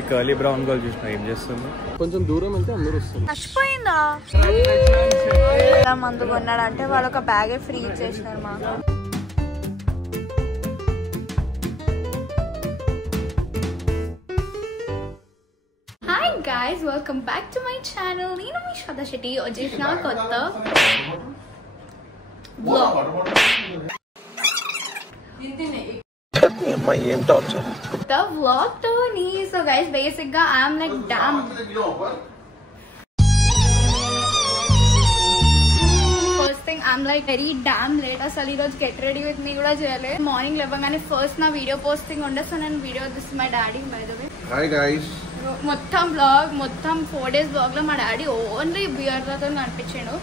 ఈ curly brown girl చూసిన ఏం చేస్తుంది? కొంచెం దూరం వెళ్తే అందరూ వస్తారు. మర్చిపోయిందా మందు కొన్నాడంటే వాళ్ళు ఒక బ్యాగే ఫ్రీ ఇచ్చేసినారు మాకు. Hi guys, welcome back to my channel. నేను మీ శ్రద్ధ శెట్టి వచ్చేసిన కొత్త blog. The vlog Tony. So guys, basically I'm like damn. First thing I'm like very damn late. Asali roj get ready with me kuda cheyale. Morning levangane first na video posting unde, so nan video, this is my daddy by the way. Hi guys. మొత్తం blog, మొత్తం 4 days blog లో మా daddy only beer తో కనిపించాడు.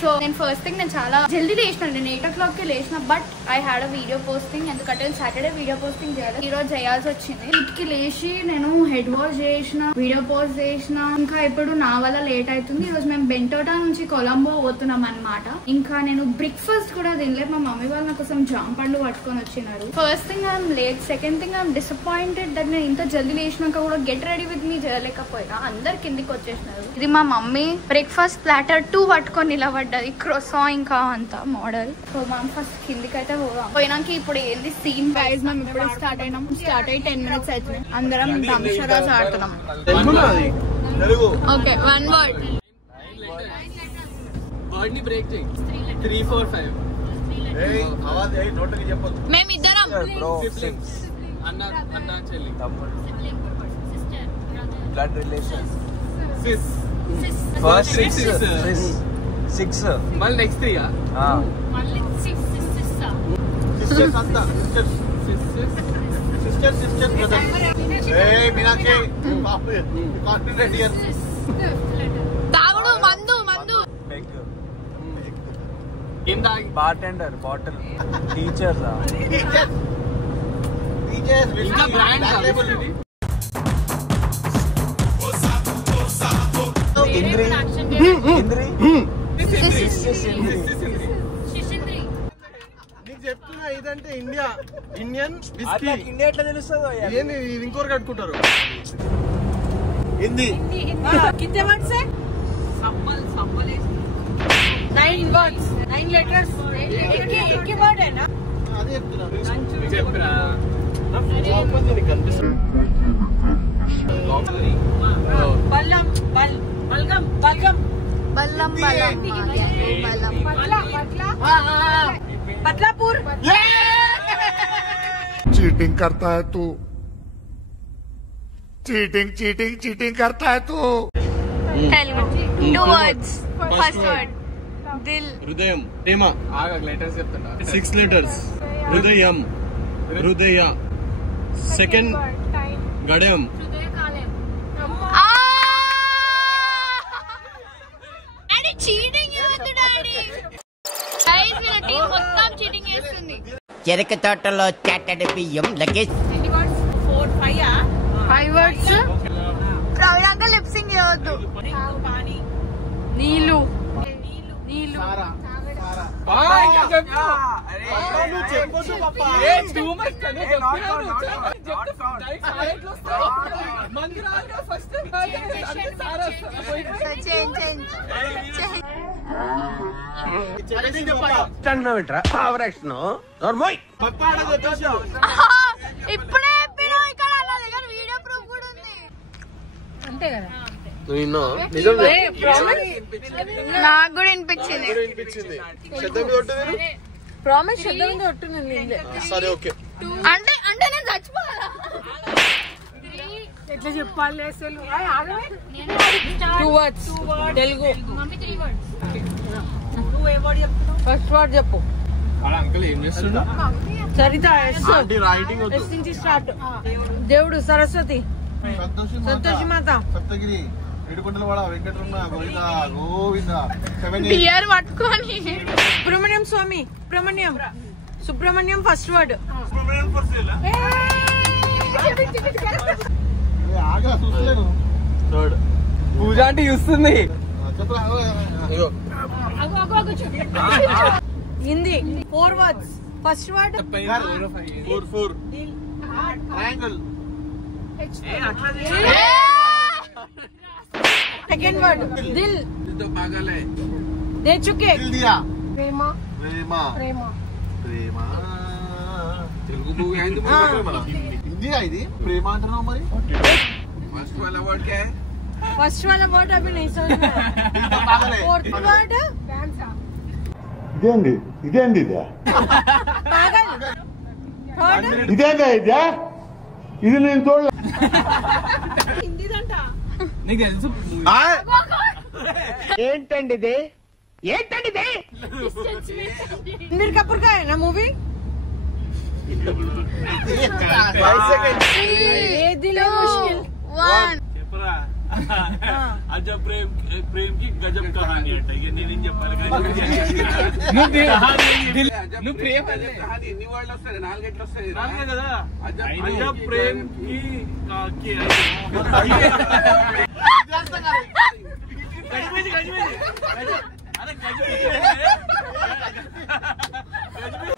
So నేను first thing నేను చాలా జల్దీ లేచిన, నేను 8 o'clock కి లేచిన. But I had a video posting, ఎందుకంటే సాటర్డే వీడియో పోస్టింగ్ చేయాలి. ఈ రోజు చేయాల్సి వచ్చింది. 8 కి లేచి నేను హెడ్ వాష్ చేసిన, వీడియో పోస్ట్ చేసిన. ఇంకా ఇప్పుడు నా వల్ల లేట్ అవుతుంది. ఈ రోజు మేము బెంటోటా నుంచి కొలంబో పోతున్నాం అన్నమాట. ఇంకా నేను బ్రేక్ఫాస్ట్ కూడా తినలేదు. మా మమ్మీ వాళ్ళు నా కోసం జామ పండు పట్టుకొని వచ్చినారు. First thing I'm late. Second thing I'm disappointed that నేను ఇంత జల్దీ లేచినాక కూడా గెట్ రెడీ విత్ మీ చేయలేకపోయినా. అందరు కిందికి వచ్చేసినారు. ఇది మా మమ్మీ బ్రేక్ఫాస్ట్ ప్లాటర్ 2 పట్టుకొని నిలబడ్డది. క్రోసా ఇంకా అంత మోడల్. సో మనం ఫస్ట్ కిందికి అయితే పోయినాక ఇప్పుడు ఏంది సీన్ వైజ్ మేము ఇప్పుడు స్టార్ట్ అయినాం. స్టార్ట్ అయ్యి 10 minutes అవుతుంది. అందరం దంషరాజ్ ఆడుతున్నాం. Okay, 1 word. వర్డ్ ని బ్రేక్ చేయి. 3 4 5. మేమిద్దరం అన్న చెల్లి, బ్లడ్ రిలేషన్. సిస్ ఫస్ట్ 6 మళ్ళీ నెక్స్ట్ 3 మళ్ళీ 6 సిస్టర్స్ అంతా సిస్టర్ బ్రదర్. ఏయ్ మీనాక్షి కాన్ఫిడెంట్ హియర్. తాగుడు మందు కింద బార్టెండర్, బాటిల్, టీచర్స్ ఇంకా బ్రాండ్ లేబుల్ ఇది. ఇంద్రి నీకు చెప్తున్నా, ఇదంటే ఇండియన్ విస్కీ. ఇండియా ఎట్లా తెలుస్తుందో? ఏంది ఇంకోరు కట్టుకుంటారు. Hindi 9 words, 9 letters. एक वर्ड है ना? అదే చెప్తున్నా. చెప్పరా కనిపిస్తుంది. बल्लम बलगम बलगम बल्लम बल्लम बदलापुर. चीटिंग करता है तू, चीटिंग करता है तू. Tell me 2 words. First word दिल. హృదయం, ప్రేమ. ఆగా లెటర్స్ చెప్తున్నా. 6 letters. హృదయం, హృదయ. సెకండ్ గడయం. చెరక తోటలో చాటడి బియ్యం లగేజ్. 5 words. ప్రవీణంగా లిప్సింగ్ చేయొద్దు. నీళ్ళు ఇప్పుడే వీడియో ప్రూఫ్ కూడా ఉంది. అంతే కదా? నాకు కూడా వినిపించింది. ప్రామిస్ శబ్దంగా కొట్టింది. సరే ఓకే. అంటే నేను చచ్చిపోవాలా? ఎట్లా చెప్పాలి అసలు? 2 words తెలుగు. ఫస్ట్ వర్డ్ చెప్పు. అంకుల్ ఏం చేస్తుండ? సరిత. రైటింగ్ నుంచి స్టార్ట్. దేవుడు, సరస్వతి, సంతోషి మాత, సప్తగిరి, ఏడుకొండలవాడ, వెంకటరమణ, గోవింద. బియర్ పట్టుకొని. సుబ్రహ్మణ్యం స్వామి, సుబ్రహ్మణ్యం ఫస్ట్ వర్డ్. ఆగా చూస్తలేను. థర్డ్ పూజ అంటే చూస్తుంది. Hindi 4 words. First word 4 triangle. Second word दिल तो पागल है दे चुके दिल दिया प्रेमा प्रेमा प्रेमा प्रेमा తెలుగు మూవీ అయింది ప్రేమ హిందీ ఇది ప్రేమ అంటున్నావు మరి ఫస్ట్ वाला वर्ड क्या है फर्स्ट वाला वर्ड अभी नहीं समझ में दिल तो पागल है फोर्थ वर्ड ఇదేంది ఇదేంది ఇదే पागल थर्ड ఇదేందా ఇదే ఇది నేను చూడ हिंदी దంట నీకు తెలుసు ఏంటండి ఇది ఏంటండి ఇది रणबीर कपूर का है ना मूवी ये दिल है मुश्किल 1 అజబ్ ప్రేమ్ కి గజబ్ కహానీ అంట ఇక నేనేం చెప్పాలి నువ్వు ప్రేమ కహానీ ఎన్ని వర్డ్లు వస్తాయి 4 ఎట్లా వస్తాయి కదా అజబ్ ప్రేమ్ కి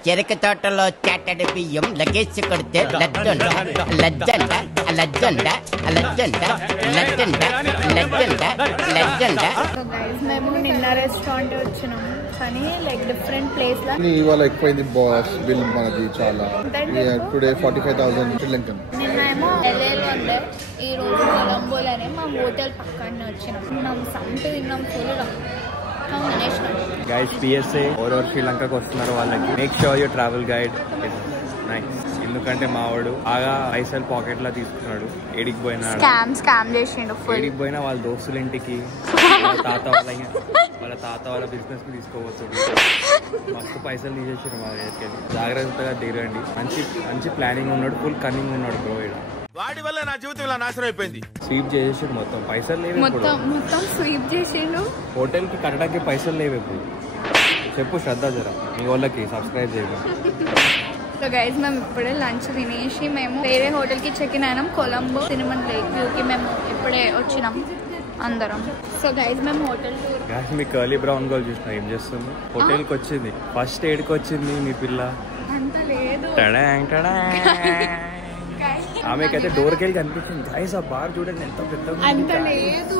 చెరుకు తోటలో చెట్టడి బియ్యం లగేసి కొడితే లజ్జండ లజ్జండ లజ్జండ లజ్జండ లజ్జండ లజ్జండ లజ్జండ. మేము నిన్న రెస్టారెంట్ వచ్చినాము కానీ లైక్ డిఫరెంట్ ప్లేస్ లా ఇవాళ ఎక్కువైంది బాస్ బిల్ మనది చాలా టుడే 45,000 శ్రీలంకన్ నిన్న ఏమో LAలో ఉండే ఈ రోజు కొలంబోలోనే మా హోటల్ పక్కనే వచ్చినాం మనం సంత తిన్నాం ఫుల్ గైస్ PSA ఎవరెవరు శ్రీలంకకు వస్తున్నారు వాళ్ళకి make sure you travel guide nice. ఎందుకంటే మావాడు బాగా పైసలు పాకెట్ లా తీసుకున్నాడు. ఏడికి పోయినా స్కామ్ చేసిండు ఫుల్. ఏడికి పోయినా వాళ్ళ దోస్తుల ఇంటికి వాళ్ళ తాత వాళ్ళ బిజినెస్ కి తీసుకోవచ్చు. మస్తు పైసలు తీసేసారు మా దగ్గరికి. జాగ్రత్తగా దిగండి. మంచి ప్లానింగ్ ఉన్నాడు. ఫుల్ కన్నింగ్ ఉన్నాడు బ్రో. వాడి వల్ల నా జీవితం ఇలా నాశనం అయిపోయింది. స్వీప్ చేసేసాడు మొత్తం. పైసలు లేవు ఇప్పుడు. మొత్తం స్వీప్ చేసిండు. హోటల్ కి కట్టడానికి పైసలు లేవు ఇప్పుడు. చెప్పు శ్రద్ధ జర మీ వాళ్ళకి సబ్స్క్రైబ్ చేయండి. సో గైస్ మేము ఇప్పుడే లంచ్ తినేసి మేము వేరే హోటల్ కి చెక్ ఇన్ అయినాం. కొలంబో సినిమా లేక్ వ్యూ కి మేము ఇప్పుడే వచ్చినాం అందరం. సో గైస్ మేము హోటల్ గాయస్ మీ కర్లీ బ్రౌన్ గర్ల్ చూసిన ఏం చేస్తుంది? హోటల్ కి వచ్చింది. ఫస్ట్ ఎయిడ్కి వచ్చింది మీ పిల్ల. అంత లేదు. ఆమెకైతే డోర్కి వెళ్ళి కనిపించింది. గైస్ ఆ బార్ చూడండి ఎంత పెద్దగా. అంత లేదు.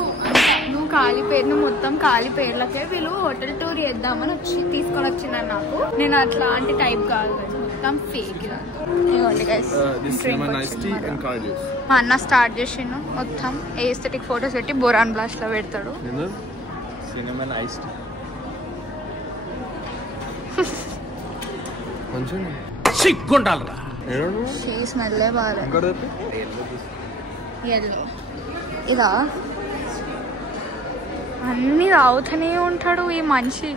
నువ్వు మొత్తం ఖాళీ పేర్లకే వీళ్ళు హోటల్ టూర్ చేద్దామని తీసుకొని వచ్చినారు నాకు. నేను అట్లాంటి టైప్ కాదు, మొత్తం ఫేక్. మా అన్న స్టార్ట్ చేసిండు మొత్తం ఏస్థెటిక్ ఫొటోస్ పెట్టి బొరాన్ బ్లాస్ట్ లో పెడతాడు. సిగ్గుండాలరా. స్మెల్లే బాగా ఎల్లో ఇదా అన్ని తాగుతూనే ఉంటాడు ఈ మనిషి.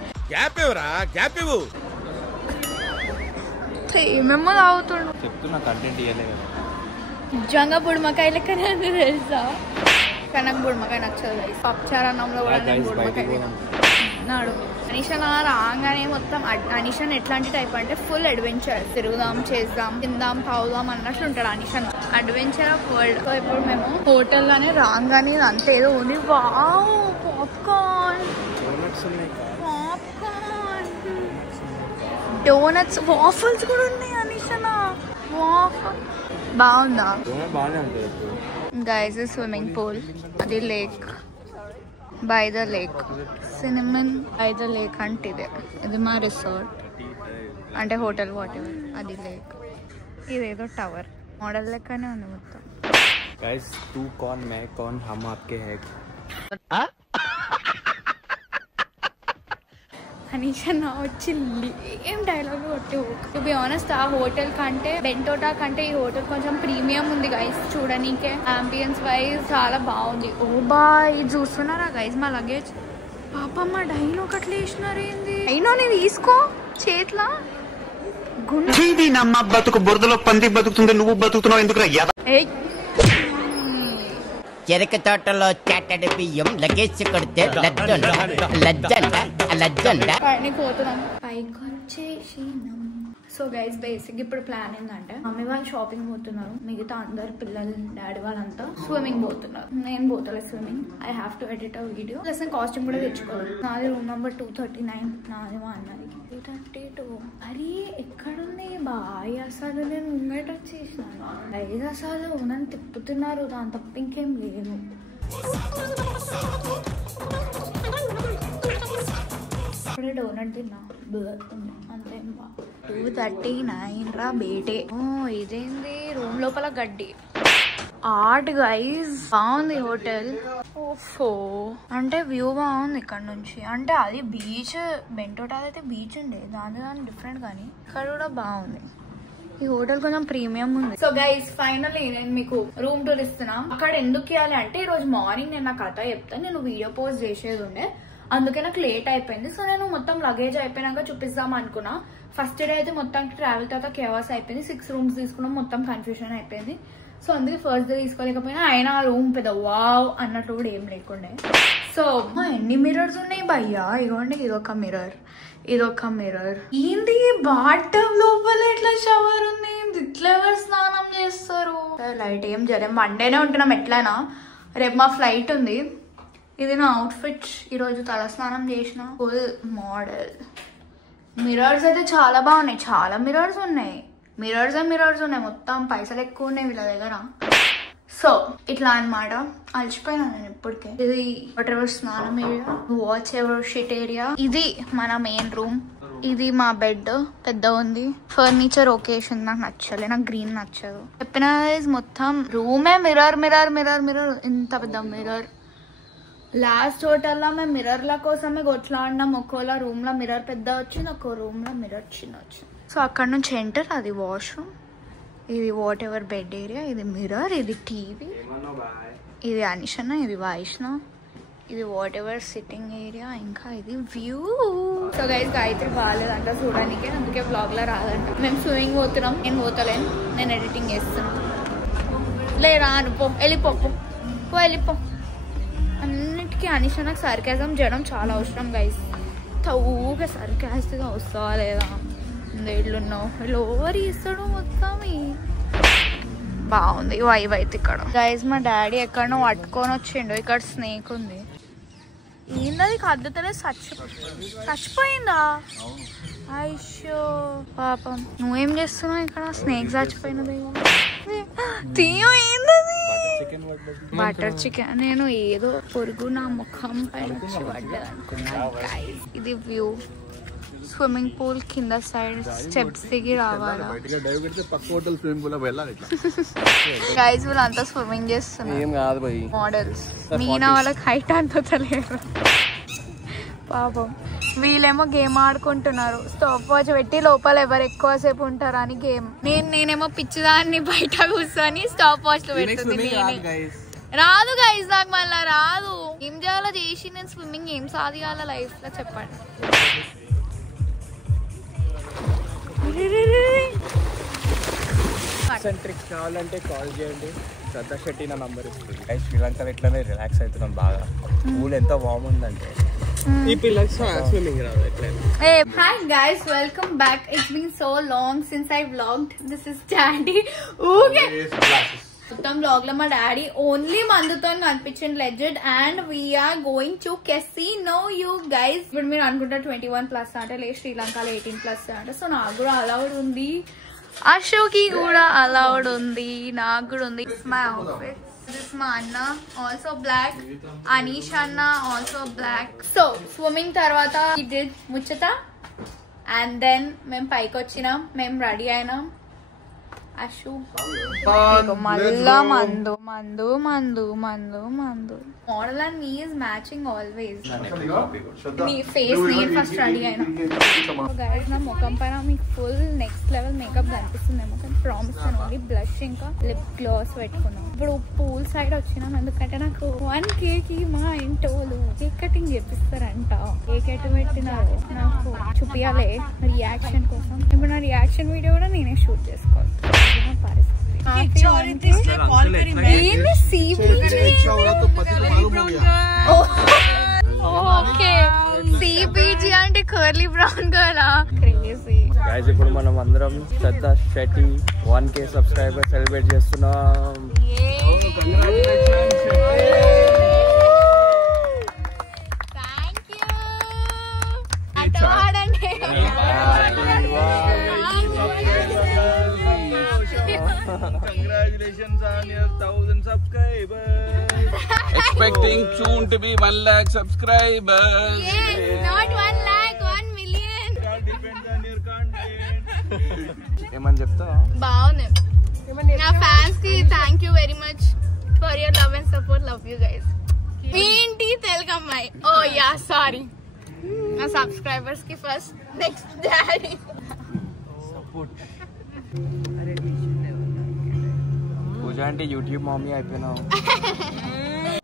ఏమేమో తాగుతాడు. చెప్తున్నా కంటెంట్ ఇవ్వలేదు. నిజంగా బుడమకాయ లెక్కనే తెలుసా? కానీ నాకు బుడమకాయ నచ్చదు. పప్పుచారన్నంలో కూడా నేను బుడమకాయ నాడు. అనిషన్ రాగానే మొత్తం అనిషన్ ఎట్లాంటి టైప్ అంటే ఫుల్ అడ్వెంచర్. తిరుగుదాం, చేద్దాం, తిందాం, తాగుదాం అన్నట్లు ఉంటాడు అనిషన్. Adventure of world. సో ఇప్పుడు మేము హోటల్లోనే రాగానే అంతే ఏదో ఉంది. వావ్ పాప్కార్న్, డోనట్స్, వాఫల్స్ కూడా ఉన్నాయి అనిషన్. వాఫల్ బాగుందా? గైస్ స్విమ్మింగ్ పూల్, అది lake by the lake, cinnamon by the lake అంటే ఇది మా రిసార్ట్ అంటే హోటల్ వాటెవర్. అది లేక్, ఇదేదో టవర్ మోడల్ లెక్కనే ఉంది మొత్తం. గైస్ తూ కౌన్ మే కౌన్ హమ్ ఆప్కే హై. అనీషా నా వచ్చి ఏం డైలాగ్ కొట్టు. టు బి ఆనెస్ట్ ఆ హోటల్ కంటే బెంటోటా కంటే ఈ హోటల్ కొంచెం ప్రీమియం ఉంది గైస్. చూడనీకే అంబియన్స్ వైజ్ చాలా బాగుంది. ఓ బాయ్ ఇది చూస్తున్నారా గైస్ మా లగేజ్? పాపమ్మ డైనో కట్ల వేసినారు. ఏంది డైనో? నీ తీసుకో చేట్లా నమ్మ బతుకు బురదలో పంది బతుకుతుంది, నువ్వు బతుకుతున్నావు ఎందుకు? చెరుకు తోటలో చెట్టడి బియ్యం లగేసి కొడితే లజ్జండ లజ్జండ లజ్జండ. పోతున్నాం పైకి వచ్చేసినాం. సో గైస్ బేసిక్ ఇప్పుడు ప్లాన్ ఏంటంటే మమ్మీ వాళ్ళు షాపింగ్ పోతున్నారు, మిగతా అందరు పిల్లలు డాడీ వాళ్ళంతా స్విమ్మింగ్ పోతున్నారు. నేను పోతలే swimming. I have to edit a video. Plus నేను కాస్ట్యూమ్ కూడా తెచ్చుకోవాలి. నాది రూమ్ నెంబర్ 239. నాది మా అన్నది 232. అరే ఎక్కడుంది బాయ్ అసలు నేను ముంగట వచ్చేసినాను గైస్. అసలు నన్ను తిప్పుతున్నారు, దాని తప్ప ఇంకేం లేదు. ఇప్పుడే డోనట్ తిన్నా అంతే. 2:39 రా బేటే. ఇదేంది రూమ్ లోపల గడ్డి. ఆర్ట్ గైజ్, బాగుంది హోటల్. ఓఫో అంటే వ్యూ బాగుంది ఇక్కడ నుంచి. అంటే అది బీచ్, బెంటోటాల్ అయితే బీచ్ ఉండే, దాని డిఫరెంట్, కానీ ఇక్కడ కూడా బాగుంది. ఈ హోటల్ కొంచెం ప్రీమియం ఉంది. సో గైజ్ ఫైనల్లీ నేను మీకు రూమ్ టూర్ ఇస్తున్నా. అక్కడ ఎందుకు ఇవ్వాలి అంటే, ఈ రోజు మార్నింగ్ నేను నా కథ చెప్తాను, నేను వీడియో పోస్ట్ చేసేది ఉండే, అందుకే నాకు లేట్ అయిపోయింది. సో నేను మొత్తం లగేజ్ అయిపోయినాక చూపిస్తాం అనుకున్నా. ఫస్ట్ డే అయితే మొత్తం ట్రావెల్ తర్వాత కేవాస్ అయిపోయింది. 6 rooms తీసుకున్నాం, మొత్తం కన్ఫ్యూజన్ అయిపోయింది. సో అందుకే ఫస్ట్ డే తీసుకోలేకపోయినా, అయినా ఆ రూమ్ పెద్ద వావ్ అన్నట్టు కూడా ఏం లేకుండే. సో ఎన్ని మిర్రర్స్ ఉన్నాయి భయ్యా. ఇదిగోండి, ఇదొక మిర్రర్, ఇదొక మిర్రర్. ఏంటి బాత్ టబ్ లోపల ఎట్లా షవర్ ఉంది, ఇట్లా ఎవరు స్నానం చేస్తారు? లైట్ ఏం జరే, మండేనే ఉంటున్నాం ఎట్లయినా. రేపు మా ఫ్లైట్ ఉంది. ఇది నా అవుట్ఫిట్. ఈరోజు తల స్నానం చేసిన ఫుల్ మోడల్. మిర్రర్స్ అయితే చాలా బాగున్నాయి, చాలా మిర్రర్స్ ఉన్నాయి. మిర్రర్స్ ఉన్నాయి, మొత్తం పైసలు ఎక్కువ ఉన్నాయి వీళ్ళ దగ్గర. సో ఇట్లా అనమాట. అలసిపోయినా నేను ఇప్పటికే. ఇది వాట్ ఎవర్ స్నానం area, watch ever shit area. ఇది మన మెయిన్ రూమ్. ఇది మా బెడ్, పెద్ద ఉంది. ఫర్నిచర్ ఒకేషన్ నాకు నచ్చలే, నాకు గ్రీన్ నచ్చదు. చెప్పిన మొత్తం రూమే మిర్రర్ మిర్రర్ మిర్రర్ మిర్రర్. ఇంత పెద్ద మిర్రర్. లాస్ట్ హోటల్లో మేము మిర్రర్ల కోసమే కొట్లాడినాం. ఒక్కోలా రూమ్ లో మిర్రర్ పెద్ద వచ్చింది, ఒక్కో రూమ్ లో మిర్రర్ చిన్న వచ్చింది. సో అక్కడ నుంచి ఎంటర్, అది వాష్రూమ్, ఇది వాట్ ఎవర్ బెడ్ ఏరియా, ఇది మిర్రర్, ఇది టీవీ, ఇది అనిషన్న, ఇది వైష్ణవ్, ఇది వాట్ ఎవర్ సిట్టింగ్ ఏరియా, ఇంకా ఇది వ్యూ. సో గైస్ గాయత్రి బాగాలేదంట చూడడానికి, అందుకే బ్లాగ్ లో రాదంట. మేము స్విమ్మింగ్ పోతున్నాం. నేను పోతలేను, నేను ఎడిటింగ్ చేస్తున్నాను. లేరా అనుకో, వెళ్ళిపో వెళ్ళిపో. అన్నిటికీ అనిష నాకు సర్కాజం చేయడం చాలా అవసరం గైస్. ఊగా సర్కాస్గా వస్తావా లేదా, ఇల్లున్నావు వీళ్ళు ఓవర్ ఇస్తాడు మొత్తం. బాగుంది వైబ్ అయితే ఇక్కడ. గైస్ మా డాడీ ఎక్కడనో పట్టుకొని వచ్చిండు. ఇక్కడ స్నేక్ ఉంది. ఏంటది కద్దుతలే, చచ్చిపోయిందా? అయ్యో పాపం. నువ్వేం చేస్తున్నావు ఇక్కడ? స్నేక్ చచ్చిపోయినది. తీయో ఏంటది? Butter chicken. నేను ఏదో పొరుగు నా ముఖం పైన వచ్చి పడ్డది అనుకున్నా. ఇది వ్యూ. స్విమ్మింగ్ పూల్ కింద సైడ్ స్టెప్స్ దిగి రావాలా. గైస్ వీళ్ళంతా స్విమ్మింగ్ చేస్తున్నారు, మోడల్స్. మీనా వాళ్ళకి హైట్ అంతలేరు పాపం. వీళ్ళేమో గేమ్ ఆడుకుంటున్నారు. స్టాప్ వాచ్ పెట్టి లోపల ఎవరు ఎక్కువసేపు ఉంటారు అని గేమ్. నేనేమో పిచ్చిదాన్ని బయట కూర్చొని స్టాప్ వాచ్ లో పెడుతుంది. రాదు గైస్ నాకు, మళ్ళా రాదు. ఏం చేయాలో చేసి నేను స్విమ్మింగ్ ఏం సాధికాల లైఫ్ లో చెప్పండి. ట్రిక్స్ కావాలంటే కాల్ చేయండి. శ్రద్ధ శెట్టి నా నంబర్ ఇస్తుంది. శ్రీలంకలో ఎట్లనే రిలాక్స్ అవుతున్నాం బాగా. పూల్ ఎంత వామ్ ఉందంటే ఈ పిల్లకి స్విమ్మింగ్ రాదు ఎట్లయినా. Hi guys, welcome back. It's been so long since I vlogged. This is Daddy. మొత్తం బ్లాగ్ లో మా డాడీ ఓన్లీ మందుతో కనిపించింది legend. And we're going to casino you guys. ఇప్పుడు మీరు అనుకుంటారు 21+ అంటే లేదు, శ్రీలంకలో 18+ అంటే. సో నాకు కూడా అలౌడ్ ఉంది, అశోకి కూడా అలౌడ్ ఉంది, నాకు కూడా ఉంది. My outfit. This మా అన్న ఆల్సో బ్లాక్, అనీష్ అన్న ఆల్సో బ్లాక్. సో స్విమ్మింగ్ తర్వాత ముచ్చట. అండ్ దెన్ మేము పైకి వచ్చినాం, మేము రెడీ అయినాం. అశు మళ్ళా మందు మందు మందు మందు మందు. Model and me is matching always. Me face నేను ఫస్ట్ రెడీ అయినా. గైస్ నా ముఖం పైన మీకు ఫుల్ నెక్స్ట్ లెవెల్ మేకప్ కనిపిస్తుందేమో, కానీ ప్రామిస్ ఓన్లీ బ్లష్ ఇంకా లిప్ గ్లాస్ పెట్టుకున్నాం. ఇప్పుడు పూల్ సైడ్ వచ్చినాం, ఎందుకంటే నాకు 1K మా ఇంటోలు కేక్ కటింగ్ చేపిస్తారంట. కేక్ ఎటు పెట్టినారు నాకు చూపియాలి రియాక్షన్ కోసం. ఇప్పుడు నా రియాక్షన్ వీడియో కూడా నేనే షూట్ చేసుకోవాలి. సిబిజీ అంటే కర్లీ బ్రౌన్ కదా. ఇప్పుడు మనం అందరం శ్రద్ధ శెట్టి 1K సబ్స్క్రైబర్ సెలబ్రేట్ చేస్తున్నాం. Congratulations on your 1,000 subscribers. Expecting soon to be 1 lakh subscribers. Yes, not 1 lakh, 1 million. It all depends on your content. ఏమని చెప్తా? బాగుంది. నా ఫ్యాన్స్ కి thank you very much for your love and support. Love you guys. ఏంటి తెలుగు అమ్మాయి? Oh yeah sorry. నా subscribers కి first, next daddy. Pooja అంటే యూట్యూబ్ మమ్మీ అయిపోయినావు.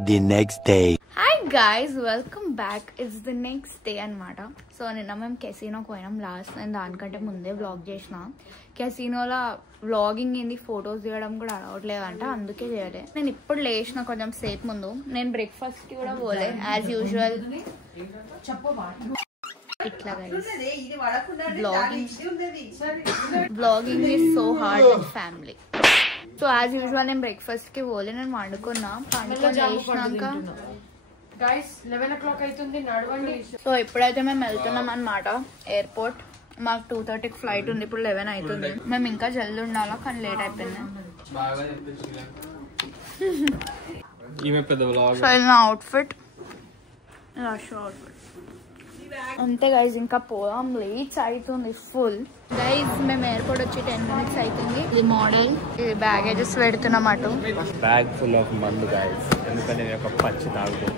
The next day. Hi guys, welcome back. It's the next day అనమాట. So నిన్న మేము కెసినోకి పోయినాం. లాస్ట్ నేను దానికంటే ముందే వ్లాగ్ చేసిన. కెసినోలో వ్లాగింగ్ ఏంది, ఫొటోస్ తీయడం కూడా అలవట్లేదంట, అందుకే చేయలే. నేను ఇప్పుడు లేచిన కొంచెం సేపు ముందు. నేను బ్రేక్ఫాస్ట్ కి కూడా పోలే యాజ్ యూజువల్. ఇట్లా guys, vlogging is so hard with family. So as usual నేను బ్రేక్ఫాస్ట్ కి పోలే. నేను వండుకున్నా. పండుకొని లేచినాక సో ఇప్పుడైతే మేము వెళ్తున్నాం అనమాట ఎయిర్పోర్ట్. మాకు 2:30కి ఫ్లైట్ ఉంది. ఇప్పుడు 11 అవుతుంది. మేము ఇంకా జల్దీ ఉండాలా, కానీ లేట్ అయిపోయింది. సో ఇది నా అవుట్ఫిట్, అవుట్ఫిట్ అంతే గైజ్. ఇంకా పోదాం, లేట్స్ అవుతుంది ఫుల్. గైజ్ మేము ఎయిర్పోర్ట్ వచ్చి 10 minutes అవుతుంది. ఇది మోడల్, ఇది బ్యాగేజెస్ పెడుతున్నాం అటు. బ్యాగ్ ఫుల్ ఆఫ్ మందు గైస్, ఎందుకంటే నేను ఒక పచ్చి తాగుతాను.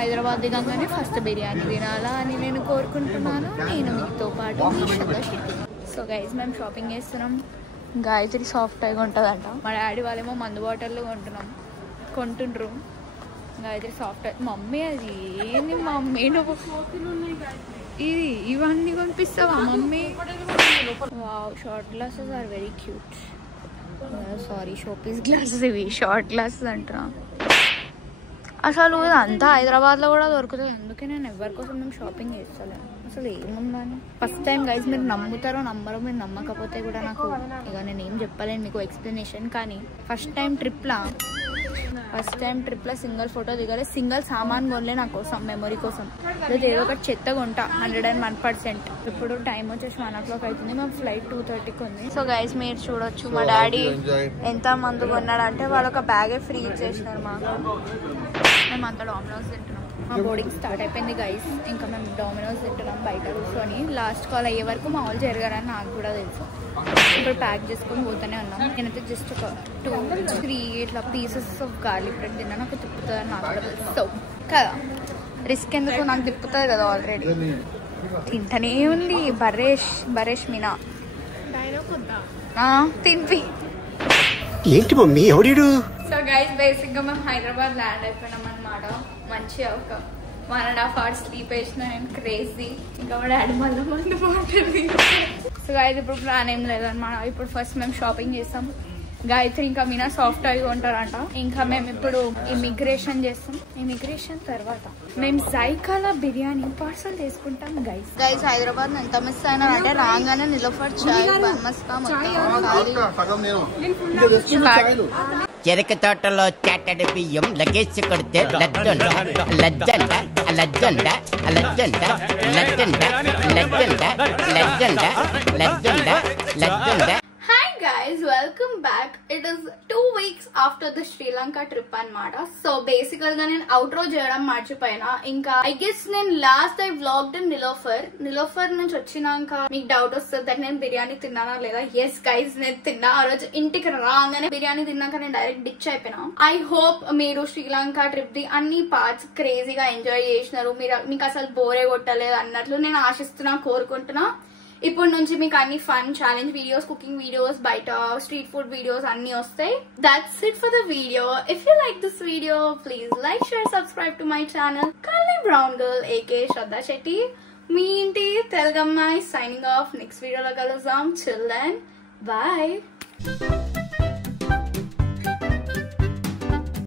హైదరాబాద్ దిగంగానే ఫస్ట్ బిర్యానీ తినాలా అని నేను కోరుకుంటున్నాను. నేను మీతో పాటు సో గైజ్ మేము షాపింగ్ చేస్తున్నాం. గాయత్రి సాఫ్ట్ అయి ఉంటుందంట. మా డాడీ వాళ్ళేమో మందు బాటిల్ కొంటుండ్రు. గాయత్రి సాఫ్ట్. మమ్మీ అది ఏంది మమ్మీ, నువ్వు ఇది ఇవన్నీ కొనిపిస్తావా mummy? Wow, short glasses are very cute. Sorry, showpiece glasses ఇవి, షార్ట్ గ్లాసెస్ అంటున్నా. అసలు అంతా హైదరాబాద్లో కూడా దొరుకుతుంది. అందుకే నేను ఎవరి కోసం మేము షాపింగ్ చేస్తలేను. అసలు ఏముందని ఫస్ట్ టైం గైజ్, మీరు నమ్ముతారో నమ్మరో, మీరు నమ్మకపోతే కూడా నాకు ఇక నేను ఏం చెప్పలేను మీకు ఎక్స్ప్లెనేషన్. కానీ ఫస్ట్ టైం ట్రిప్లో సింగిల్ ఫోటో దిగాలి, సింగిల్ సామాన్ కొనలే నా కోసం, మెమొరీ కోసం. లేదా ఏదో ఒకటి చెత్త కొంటా 101%. ఇప్పుడు టైం వచ్చేసి 1 o'clock అవుతుంది. మా ఫ్లైట్ 2:30కి ఉంది. సో గైస్ మీరు చూడొచ్చు, మా డాడీ ఎంత మందు కొన్నాడంటే వాళ్ళు ఒక బ్యాగే ఫ్రీ ఇచ్చేసినారు మాకు. మేము అంతా డామినోస్ తింటున్నాం. మా బోర్డింగ్ స్టార్ట్ అయిపోయింది గైస్. ఇంకా మేము డామినోస్ తింటున్నాం బయట కూర్చొని. లాస్ట్ కాల్ అయ్యే వరకు మా వాళ్ళు జరగారని నాకు కూడా తెలుసు. ఇప్పుడు ప్యాక్ చేసుకొని పోతూనే ఉన్నాం. నేనైతే జస్ట్ ఒక 2-3 ఇట్లా పీసెస్ ఆఫ్ గార్లిక్ బ్రెడ్ తిన్నా. నాకు తిప్పుతుంది నాకు కూడా తెలుసు కదా, రిస్క్ ఎందుకు, నాకు తిప్పుతుంది కదా ఆల్రెడీ. తింటనే ఉంది బరేష్ మీనా తినిపి. ఏంటి మమ్మీ ఎవడు? సో గైస్ బేసిక్ గా మేము హైదరాబాద్ ల్యాండ్ అయిపోయినాం అనమాట. మంచిగా ఒక 1.5 hours స్లీప్ వేసిన నేను, క్రేజీ. ఇంకా మా డాడీ మళ్ళీ మందు బాగుంటుంది. సో గైస్ ఇప్పుడు ప్లాన్ ఏం లేదన్నమాట. ఇప్పుడు ఫస్ట్ మేము షాపింగ్ చేస్తాం. గాయత్రి ఇంకా మీనా సాఫ్ట్ అయి ఉంటారంట. ఇంకా మేము ఇప్పుడు ఇమిగ్రేషన్ చేస్తాం. ఇమిగ్రేషన్ తర్వాత మేము జైకాలా బిర్యానీ పార్సల్ తీసుకుంటాం. గైస్ హైదరాబాద్ ఎంత మిస్ అయినా అంటే రాగానే నిలోఫర్ చాయ్ బన్మస్కా చెరక తోటలో చాటడి బియ్యం లగేజ్ కొడితే లజ్జండ లజ్జండ లజ్జండ లజ్జండ లజ్జండ లజ్జండ లజ్జండ లజ్జండ లజ్జండ. Hi guys, welcome back. It is 2 weeks after the Sri Lanka trip anamata. So basically నేను outro చేయడం మర్చిపోయినా. ఇంకా I guess నేను last I vlogged in Niloufer నుంచి వచ్చినాక మీకు డౌట్ వస్తుంది that నేను బిర్యానీ తిన్నానా లేదా. ఎస్ గైస్ నేను తిన్నా. ఆ రోజు ఇంటికి రాగానే బిర్యానీ తిన్నాక నేను డైరెక్ట్ డిచ్ అయిపోయినా. ఐ హోప్ మీరు శ్రీలంక ట్రిప్ ది అన్ని పార్ట్స్ క్రేజీగా ఎంజాయ్ చేసినారు. మీకు అసలు బోరే కొట్టలేదు అన్నట్లు నేను ఆశిస్తున్నా, కోరుకుంటున్నా. ఇప్పుడు నుంచి మీకు అన్ని fun challenge videos, cooking videos, బయట స్ట్రీట్ ఫుడ్ వీడియోస్ అన్ని వస్తాయి. That's it for the video. If you like this video please like, share, subscribe to my channel curly brown girl AKA Shraddha Shetty. మీ ఇంటి తెలుగమ్మాయి సైనింగ్ ఆఫ్. నెక్స్ట్ వీడియోలో కలుద్దాం. Chill then, bye.